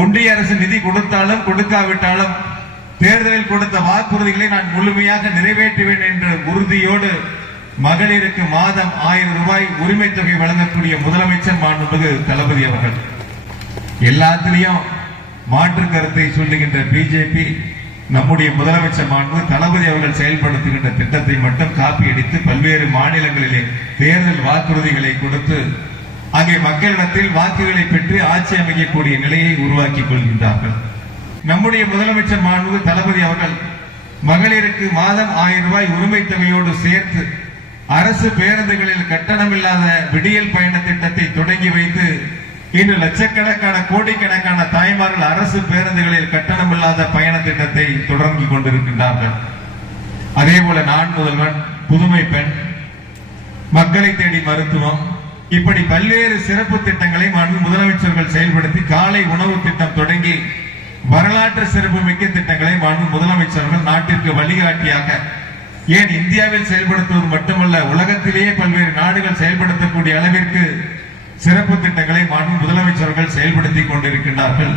ஒன்றிய அரசு நிதி கொடுத்தாலும் கொடுக்காவிட்டாலும் தேர்தலில் கொடுத்த வாக்குறுதிகளை நான் முழுமையாக நிறைவேற்றுவேன் என்ற உறுதியோடு மகளிருக்கு மாதம் 1000 ரூபாய் உரிமை தொகை வழங்கக்கூடிய முதலமைச்சர் மாண்புமிகு தளபதி அவர்கள். எல்லாத்திலையும் மாற்று கருத்தை சொல்லுகின்ற பிஜேபி நம்முடைய முதலமைச்சர் மாண்பு தளபதி அவர்கள் செயல்படுத்துகின்ற திட்டத்தை மட்டும் காப்பி அடித்து பல்வேறு மாநிலங்களிலே தேர்தல் வாக்குறுதிகளை கொடுத்து அங்கே மக்களிடத்தில் வாக்குகளை பெற்று ஆட்சி அமைக்கக்கூடிய நிலையை உருவாக்கிக் கொள்கின்றார்கள். நம்முடைய முதலமைச்சர் மாண்பு தளபதி அவர்கள் மகளிருக்கு மாதம் 1000 ரூபாய் உரிமை தொகையோடு சேர்த்து அரசு பேருந்துகளில் கட்டணமில்லாத விடியல் பயண திட்டத்தை தொடங்கி வைத்து இன்று லட்சக்கணக்கான கோடிக்கணக்கான தாய்மார்கள் அரசு பேருந்துகளில் கட்டணமில்லாத பயண திட்டத்தை தொடங்கி கொண்டிருக்கின்றார்கள். அதே போல நான் முதல்வன், புதுமை பெண், மக்களை தேடி மருத்துவம், இப்படி பல்வேறு சிறப்பு திட்டங்களை முதலமைச்சர்கள் செயல்படுத்தி காலை உணவு திட்டம் தொடங்கி வரலாற்று சிறப்பு மிக்க திட்டங்களை முதலமைச்சர்கள் நாட்டிற்கு வழிகாட்டியாக, ஏன் இந்தியாவில் செயல்படுத்துவது மட்டுமல்ல உலகத்திலேயே பல்வேறு நாடுகள் செயல்படுத்தக்கூடிய அளவிற்கு சிறப்பு திட்டங்களை முதலமைச்சர்கள் செயல்படுத்திக் கொண்டிருக்கின்றார்கள்.